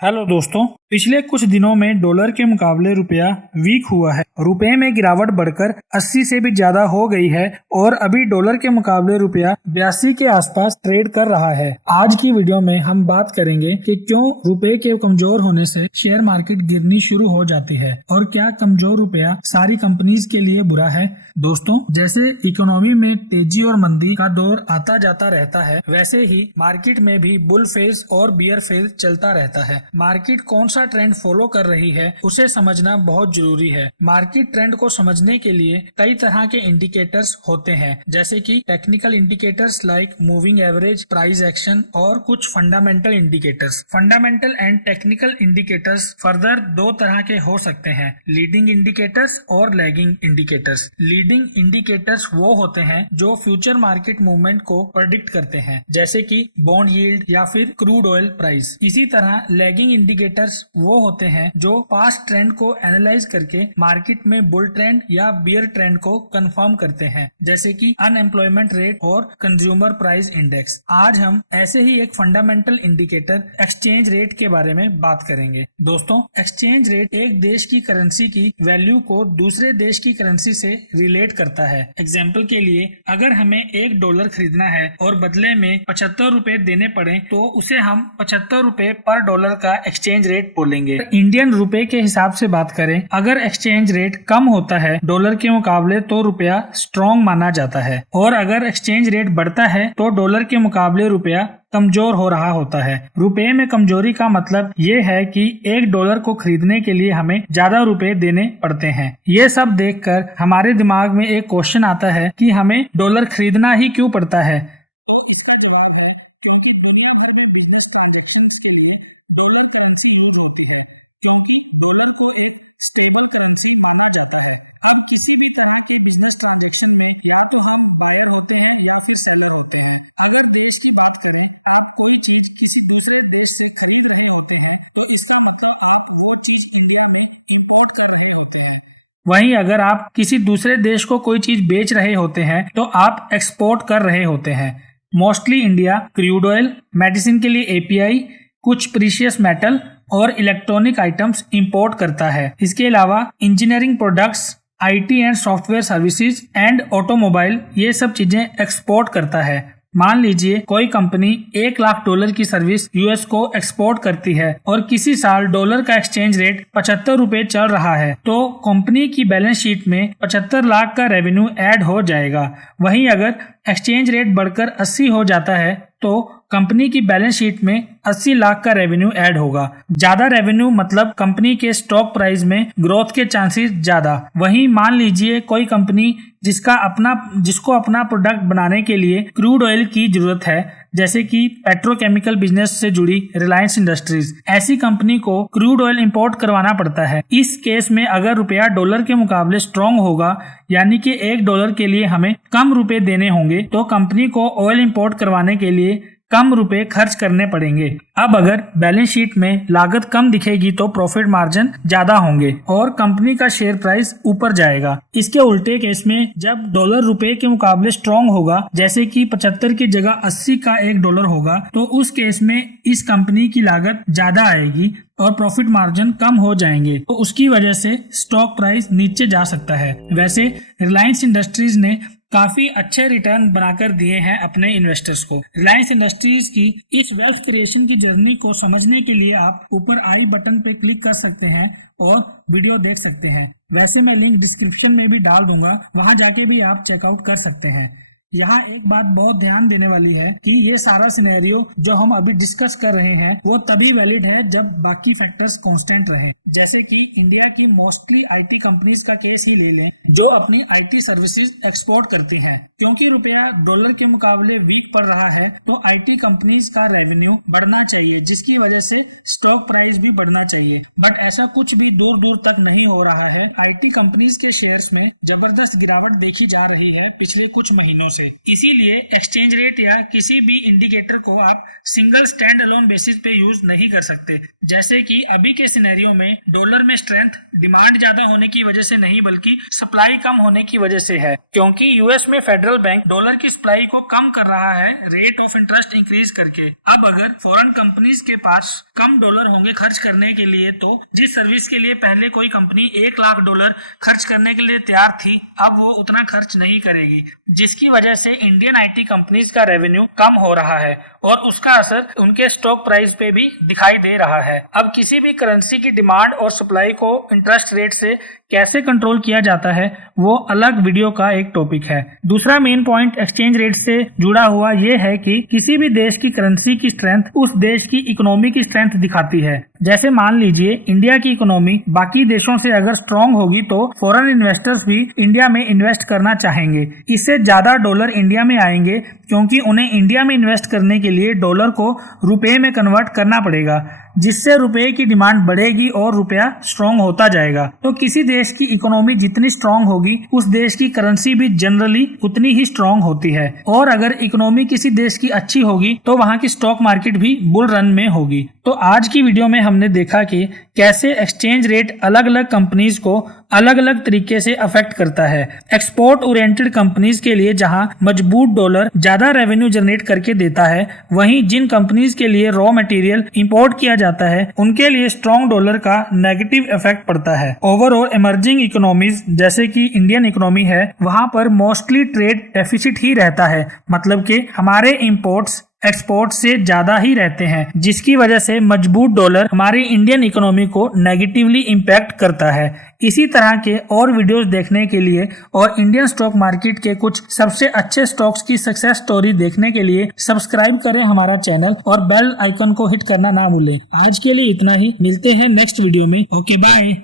Hello दोस्तों, पिछले कुछ दिनों में डॉलर के मुकाबले रुपया वीक हुआ है। रुपए में गिरावट बढ़कर 80 से भी ज्यादा हो गई है और अभी डॉलर के मुकाबले रुपया 82 के आसपास ट्रेड कर रहा है। आज की वीडियो में हम बात करेंगे कि क्यों रुपए के कमजोर होने से शेयर मार्केट गिरनी शुरू हो जाती है और क्या कमजोर रुपया सारी कंपनीज के लिए बुरा है। दोस्तों, जैसे इकोनॉमी में तेजी और मंदी का दौर आता जाता रहता है, वैसे ही मार्केट में भी बुल फेज और बियर फेज चलता रहता है। मार्केट कौन सा ट्रेंड फॉलो कर रही है उसे समझना बहुत जरूरी है। मार्केट ट्रेंड को समझने के लिए कई तरह के इंडिकेटर्स होते हैं, जैसे कि technical indicators like moving average, price action और कुछ fundamental indicators. Fundamental and technical indicators further दो तरह के हो सकते हैं, लीडिंग इंडिकेटर्स और लैगिंग इंडिकेटर्स। लीडिंग इंडिकेटर्स वो होते हैं जो फ्यूचर मार्केट मूवमेंट को प्रेडिक्ट करते हैं, जैसे कि बॉन्ड यील्ड या फिर क्रूड ऑयल प्राइस। इसी तरह लैगिंग इंडिकेटर्स वो होते हैं जो पास्ट ट्रेंड को एनालाइज करके मार्केट में बुल ट्रेंड या बियर ट्रेंड को कंफर्म करते हैं, जैसे कि अनएम्प्लॉयमेंट रेट और कंज्यूमर प्राइस इंडेक्स। आज हम ऐसे ही एक फंडामेंटल इंडिकेटर एक्सचेंज रेट के बारे में बात करेंगे। दोस्तों, एक्सचेंज रेट एक देश की करेंसी की वैल्यू को दूसरे देश की करेंसी से रिलेट करता है। एग्जाम्पल के लिए, अगर हमें $1 खरीदना है और बदले में 75 रुपए देने पड़े तो उसे हम 75 रुपए पर डॉलर का एक्सचेंज रेट बोलेंगे। इंडियन रुपए के हिसाब से बात करें, अगर एक्सचेंज रेट कम होता है डॉलर के मुकाबले तो रुपया स्ट्रॉन्ग माना जाता है, और अगर एक्सचेंज रेट बढ़ता है तो डॉलर के मुकाबले रुपया कमजोर हो रहा होता है। रुपए में कमजोरी का मतलब ये है कि $1 को खरीदने के लिए हमें ज्यादा रुपए देने पड़ते हैं। ये सब देखकर हमारे दिमाग में एक क्वेश्चन आता है कि हमें डॉलर खरीदना ही क्यों पड़ता है। वहीं अगर आप किसी दूसरे देश को कोई चीज बेच रहे होते हैं तो आप एक्सपोर्ट कर रहे होते हैं। Mostly India crude oil, medicine के लिए एपीआई, कुछ प्रीशियस मेटल और इलेक्ट्रॉनिक आइटम्स इंपोर्ट करता है। इसके अलावा engineering products, IT and software services and automobile, ये सब चीजें एक्सपोर्ट करता है। मान लीजिए कोई कंपनी $1 लाख की सर्विस यूएस को एक्सपोर्ट करती है और किसी साल डॉलर का एक्सचेंज रेट 75 रुपए चल रहा है, तो कंपनी की बैलेंस शीट में 75 लाख का रेवेन्यू ऐड हो जाएगा। वहीं अगर एक्सचेंज रेट बढ़कर 80 हो जाता है तो कंपनी की बैलेंस शीट में 80 लाख का रेवेन्यू ऐड होगा। ज्यादा रेवेन्यू मतलब कंपनी के स्टॉक प्राइस में ग्रोथ के चांसेस ज्यादा। वहीं मान लीजिए कोई कंपनी जिसको अपना प्रोडक्ट बनाने के लिए क्रूड ऑयल की जरूरत है, जैसे कि पेट्रोकेमिकल बिजनेस से जुड़ी रिलायंस इंडस्ट्रीज, ऐसी कंपनी को क्रूड ऑयल इंपोर्ट करवाना पड़ता है। इस केस में अगर रुपया डॉलर के मुकाबले स्ट्रॉन्ग होगा, यानी कि $1 के लिए हमें कम रुपए देने होंगे, तो कंपनी को ऑयल इंपोर्ट करवाने के लिए कम रुपए खर्च करने पड़ेंगे। अब अगर बैलेंस शीट में लागत कम दिखेगी तो प्रॉफिट मार्जिन ज्यादा होंगे और कंपनी का शेयर प्राइस ऊपर जाएगा। इसके उल्टे केस में जब डॉलर रुपए के मुकाबले स्ट्रॉन्ग होगा, जैसे कि 75 की जगह 80 का $1 होगा, तो उस केस में इस कंपनी की लागत ज्यादा आएगी और प्रॉफिट मार्जिन कम हो जाएंगे, तो उसकी वजह से स्टॉक प्राइस नीचे जा सकता है। वैसे रिलायंस इंडस्ट्रीज ने काफी अच्छे रिटर्न बनाकर दिए हैं अपने इन्वेस्टर्स को। रिलायंस इंडस्ट्रीज की इस वेल्थ क्रिएशन की जर्नी को समझने के लिए आप ऊपर आई बटन पे क्लिक कर सकते हैं और वीडियो देख सकते हैं। वैसे मैं लिंक डिस्क्रिप्शन में भी डाल दूंगा, वहां जाके भी आप चेकआउट कर सकते हैं। यहाँ एक बात बहुत ध्यान देने वाली है कि ये सारा सिनेरियो जो हम अभी डिस्कस कर रहे हैं वो तभी वैलिड है जब बाकी फैक्टर्स कांस्टेंट रहे। जैसे कि इंडिया की मोस्टली आईटी कंपनीज का केस ही ले लें, जो अपनी आईटी सर्विसेज एक्सपोर्ट करती हैं। क्योंकि रुपया डॉलर के मुकाबले वीक पड़ रहा है तो आईटी कंपनीज का रेवेन्यू बढ़ना चाहिए, जिसकी वजह से स्टॉक प्राइस भी बढ़ना चाहिए। बट ऐसा कुछ भी दूर दूर तक नहीं हो रहा है। आईटी कंपनीज के शेयर्स में जबरदस्त गिरावट देखी जा रही है पिछले कुछ महीनों से। से। इसीलिए एक्सचेंज रेट या किसी भी इंडिकेटर को आप सिंगल स्टैंड अलोन बेसिस पे यूज नहीं कर सकते। जैसे कि अभी के सिनेरियो में डॉलर में स्ट्रेंथ डिमांड ज्यादा होने की वजह से नहीं बल्कि सप्लाई कम होने की वजह से है, क्योंकि यूएस में फेडरल बैंक डॉलर की सप्लाई को कम कर रहा है रेट ऑफ इंटरेस्ट इंक्रीज करके। अब अगर फॉरेन कंपनीज के पास कम डॉलर होंगे खर्च करने के लिए, तो जिस सर्विस के लिए पहले कोई कंपनी $1,00,000 खर्च करने के लिए तैयार थी, अब वो उतना खर्च नहीं करेगी, जिसकी वजह से इंडियन आईटी कंपनीज का रेवेन्यू कम हो रहा है और उसका असर उनके स्टॉक प्राइस पे भी दिखाई दे रहा है। अब किसी भी करेंसी की डिमांड और सप्लाई को इंटरेस्ट रेट से कैसे कंट्रोल किया जाता है वो अलग वीडियो का एक टॉपिक है। दूसरा मेन पॉइंट एक्सचेंज रेट से जुड़ा हुआ ये है कि किसी भी देश की करेंसी की स्ट्रेंथ उस देश की इकोनॉमी की स्ट्रेंथ दिखाती है। जैसे मान लीजिए इंडिया की इकोनॉमी बाकी देशों से अगर स्ट्रांग होगी तो फॉरेन इन्वेस्टर्स भी इंडिया में इन्वेस्ट करना चाहेंगे। इससे ज्यादा डॉलर इंडिया में आएंगे क्योंकि उन्हें इंडिया में इन्वेस्ट करने के लिए डॉलर को रुपए में कन्वर्ट करना पड़ेगा, जिससे रुपए की डिमांड बढ़ेगी और रुपया स्ट्रांग होता जाएगा। तो किसी देश की इकोनॉमी जितनी स्ट्रांग होगी उस देश की करेंसी भी जनरली उतनी ही स्ट्रांग होती है। और अगर इकोनॉमी किसी देश की अच्छी होगी तो वहां की स्टॉक मार्केट भी बुल रन में होगी। तो आज की वीडियो में हमने देखा कि कैसे एक्सचेंज रेट अलग अलग कंपनीज को अलग अलग तरीके से अफेक्ट करता है। एक्सपोर्ट ओरिएंटेड कंपनीज के लिए जहां मजबूत डॉलर ज्यादा रेवेन्यू जनरेट करके देता है, वहीं जिन कंपनीज के लिए रॉ मटेरियल इंपोर्ट किया जाता है उनके लिए स्ट्रॉन्ग डॉलर का नेगेटिव इफेक्ट पड़ता है। ओवरऑल इमर्जिंग इकोनॉमीज जैसे कि इंडियन इकोनॉमी है, वहां पर मोस्टली ट्रेड डेफिसिट ही रहता है, मतलब कि हमारे इंपोर्ट्स एक्सपोर्ट से ज्यादा ही रहते हैं, जिसकी वजह से मजबूत डॉलर हमारी इंडियन इकोनॉमी को नेगेटिवली इम्पैक्ट करता है। इसी तरह के और वीडियोस देखने के लिए और इंडियन स्टॉक मार्केट के कुछ सबसे अच्छे स्टॉक्स की सक्सेस स्टोरी देखने के लिए सब्सक्राइब करें हमारा चैनल और बेल आइकन को हिट करना ना भूलें। आज के लिए इतना ही, मिलते हैं नेक्स्ट वीडियो में। Okay bye.